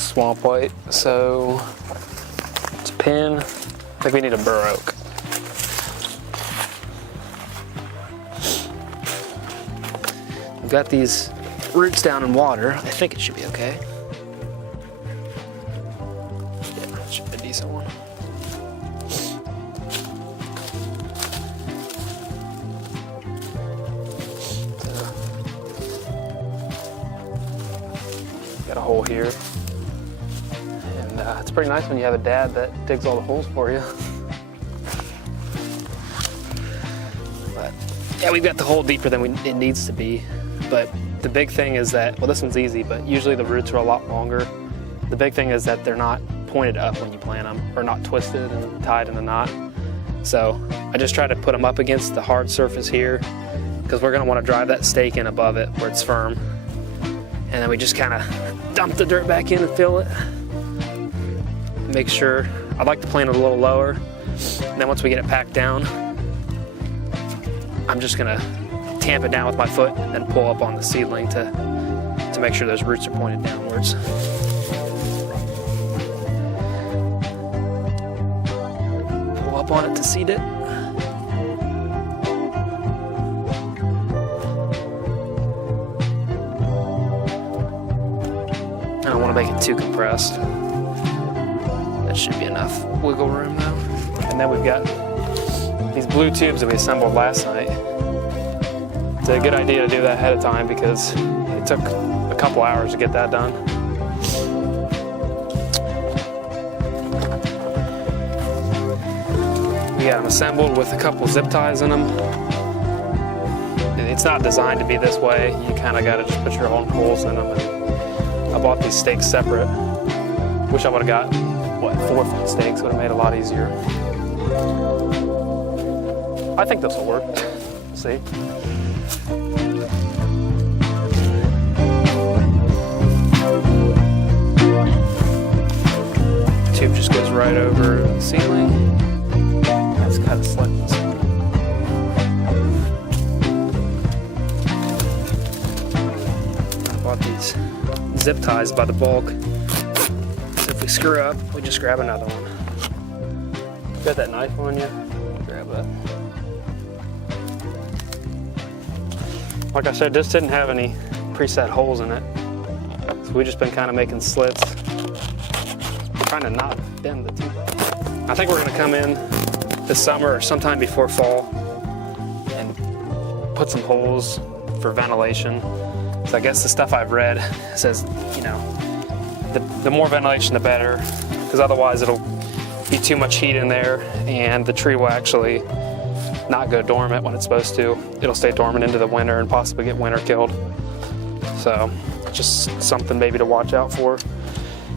swamp white, so it's a pin. I think we need a bur oak. We've got these roots down in water. I think it should be okay. Yeah, it should be a decent one. Got a hole here, and it's pretty nice when you have a dad that digs all the holes for you. But yeah, we've got the hole deeper than it needs to be. But the big thing is that, well, this one's easy, but usually the roots are a lot longer. The big thing is that they're not pointed up when you plant them, or not twisted and tied in a knot. So I just try to put them up against the hard surface here, because we're going to want to drive that stake in above it where it's firm. And then we just kind of dump the dirt back in and fill it. Make sure, I'd like to plant it a little lower. And then once we get it packed down, I'm just gonna tamp it down with my foot and pull up on the seedling to make sure those roots are pointed downwards. Pull up on it to seed it. I don't want to make it too compressed. That should be enough wiggle room though. And then we've got these blue tubes that we assembled last night. It's a good idea to do that ahead of time because it took a couple hours to get that done. We got them assembled with a couple zip ties in them. It's not designed to be this way. You kind of got to just put your own holes in them. And I bought these stakes separate. Wish I would have got, 4-foot stakes, would have made it a lot easier. I think this will work. See? Tube just goes right over the seedling. That's kind of slick. I bought these zip ties by the bulk. So if we screw up, we just grab another one. Got that knife on you? Grab that. Like I said, this didn't have any preset holes in it. So we've just been kind of making slits, trying to not bend the tube. I think we're gonna come in this summer or sometime before fall and put some holes for ventilation. So I guess the stuff I've read says, you know, the more ventilation the better, because otherwise it'll be too much heat in there and the tree will actually not go dormant when it's supposed to. It'll stay dormant into the winter and possibly get winter killed. So just something maybe to watch out for.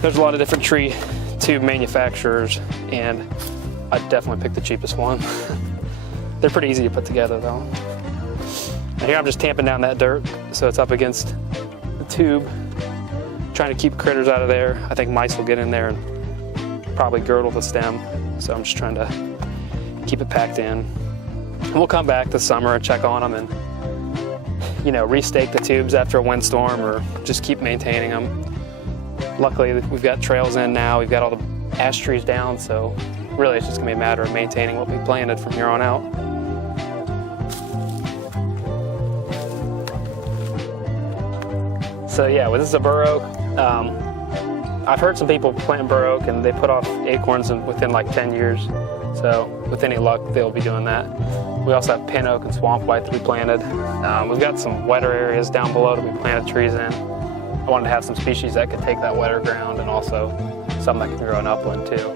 There's a lot of different tree tube manufacturers and I'd definitely pick the cheapest one. They're pretty easy to put together though. And here I'm just tamping down that dirt so it's up against the tube, trying to keep critters out of there. I think mice will get in there and probably girdle the stem. So I'm just trying to keep it packed in. And we'll come back this summer and check on them and, you know, restake the tubes after a windstorm or just keep maintaining them. Luckily, we've got trails in now. We've got all the ash trees down, so really it's just gonna be a matter of maintaining what we planted from here on out. So yeah, well, this is a bur oak. I've heard some people plant bur oak and they put off acorns within like 10 years. So with any luck, they'll be doing that. We also have pin oak and swamp white that we planted. We've got some wetter areas down below that we planted trees in. I wanted to have some species that could take that wetter ground and also some that can grow in upland too.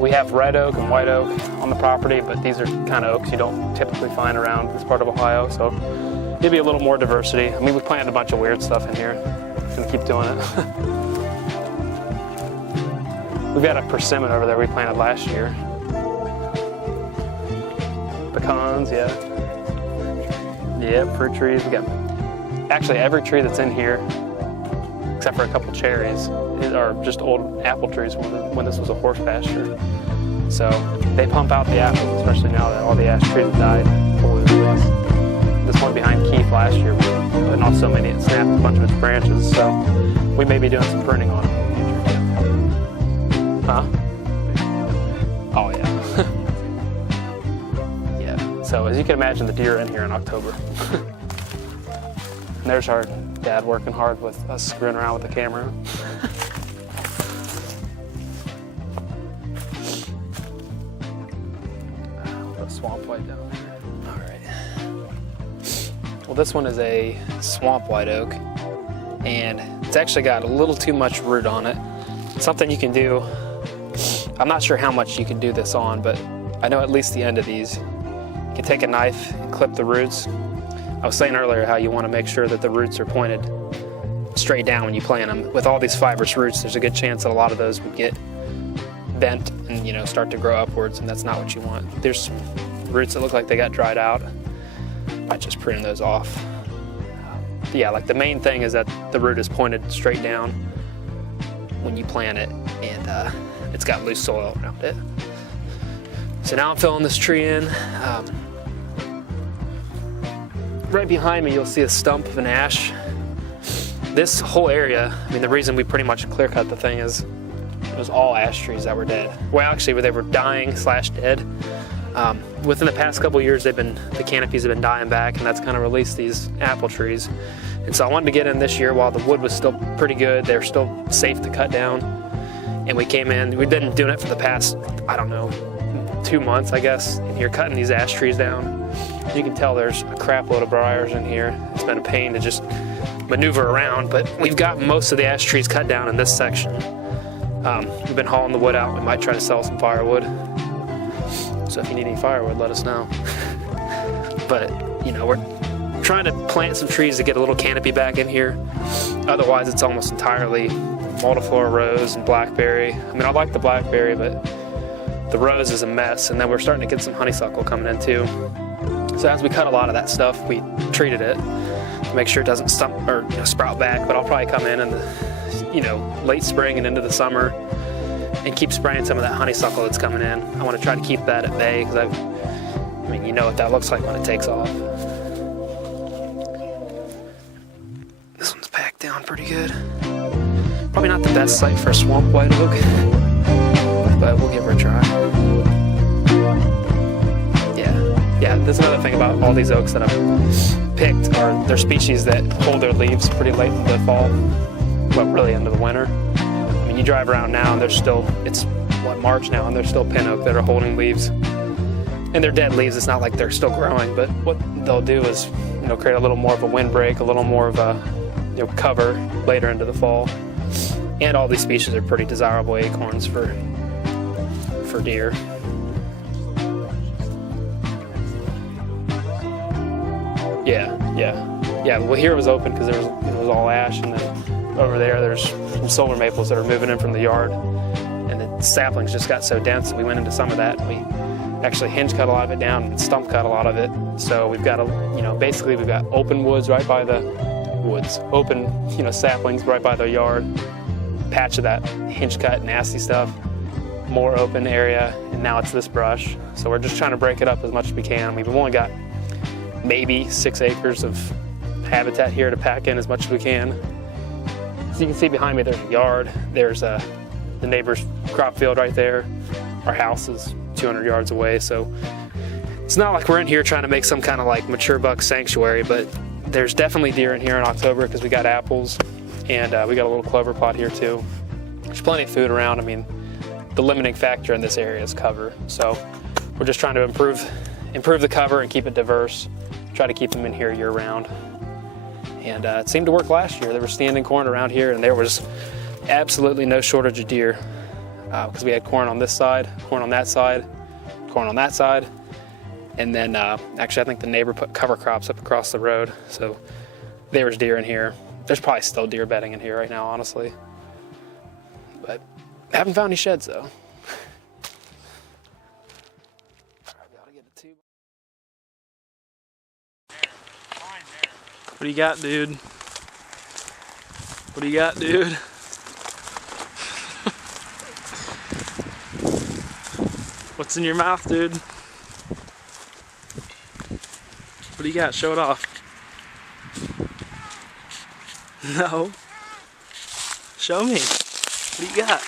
We have red oak and white oak on the property, but these are kind of oaks you don't typically find around this part of Ohio, so maybe a little more diversity. I mean, we planted a bunch of weird stuff in here. I'm gonna keep doing it. We've got a persimmon over there we planted last year. Pecans, yeah. Yeah, fruit trees. We got actually every tree that's in here, except for a couple cherries, are just old apple trees when this was a horse pasture. So they pump out the apples, especially now that all the ash trees have died, fully released. This one behind Keith last year, but not so many, it snapped a bunch of its branches, so we may be doing some pruning on it. Huh? Oh yeah. Yeah. So as you can imagine, the deer are in here in October. And there's our dad working hard with us screwing around with the camera. Put a swamp white down there. All right. Well, this one is a swamp white oak, and it's actually got a little too much root on it. Something you can do, I'm not sure how much you can do this on, but I know at least the end of these. You can take a knife and clip the roots. I was saying earlier how you want to make sure that the roots are pointed straight down when you plant them. With all these fibrous roots, there's a good chance that a lot of those would get bent and, you know, start to grow upwards, and that's not what you want. There's some roots that look like they got dried out. I just prune those off. But yeah, like the main thing is that the root is pointed straight down when you plant it, and it's got loose soil around it. So now I'm filling this tree in. Right behind me, you'll see a stump of an ash. This whole area, I mean, the reason we pretty much clear cut the thing is it was all ash trees that were dead. Well, actually, they were dying / dead. Within the past couple years, the canopies have been dying back, and that's kind of released these apple trees. And so I wanted to get in this year while the wood was still pretty good. They were still safe to cut down. And we came in, we've been doing it for the past, I don't know, 2 months, I guess, and you're cutting these ash trees down. You can tell there's a crap load of briars in here. It's been a pain to just maneuver around, but we've got most of the ash trees cut down in this section. We've been hauling the wood out. We might try to sell some firewood. So if you need any firewood, let us know. But, you know, we're trying to plant some trees to get a little canopy back in here. Otherwise, it's almost entirely multiflora rose and blackberry. I mean, I like the blackberry, but the rose is a mess. And then we're starting to get some honeysuckle coming in too. So as we cut a lot of that stuff, we treated it to make sure it doesn't stump or sprout back. But I'll probably come in the late spring and into the summer and keep spraying some of that honeysuckle that's coming in. I want to try to keep that at bay because I mean, you know what that looks like when it takes off. This one's packed down pretty good. Probably not the best site for a swamp white oak, but we'll give her a try. Yeah, that's another thing about all these oaks that I've picked are they're species that hold their leaves pretty late in the fall, well, really into the winter. I mean, you drive around now and it's March now, and there's still pin oak that are holding leaves. And they're dead leaves, it's not like they're still growing, but what they'll do is, create a little more of a windbreak, a little more of a, cover later into the fall. And all these species are pretty desirable acorns for deer. Yeah. Well, here it was open because it was all ash, and then over there's some solar maples that are moving in from the yard, and the saplings just got so dense that we went into some of that, and we actually hinge cut a lot of it down and stump cut a lot of it. So we've got basically we've got open woods right by the open saplings right by the yard, patch of that hinge cut nasty stuff, more open area, and now it's this brush. So we're just trying to break it up as much as we can. We've only got maybe 6 acres of habitat here to pack in as much as we can. So you can see behind me there's a yard, there's the neighbor's crop field right there. Our house is 200 yards away, so it's not like we're in here trying to make some kind of like mature buck sanctuary, but there's definitely deer in here in October because we got apples, and we got a little clover pot here too. There's plenty of food around. I mean, the limiting factor in this area is cover, so we're just trying to improve the cover and keep it diverse, try to keep them in here year round. And it seemed to work last year. There was standing corn around here, and there was absolutely no shortage of deer because we had corn on this side, corn on that side, corn on that side, and then actually I think the neighbor put cover crops up across the road, so there was deer in here. There's probably still deer bedding in here right now, honestly, but I haven't found any sheds though. What do you got, dude? What do you got, dude? What's in your mouth, dude? What do you got? Show it off. No. Show me. What do you got?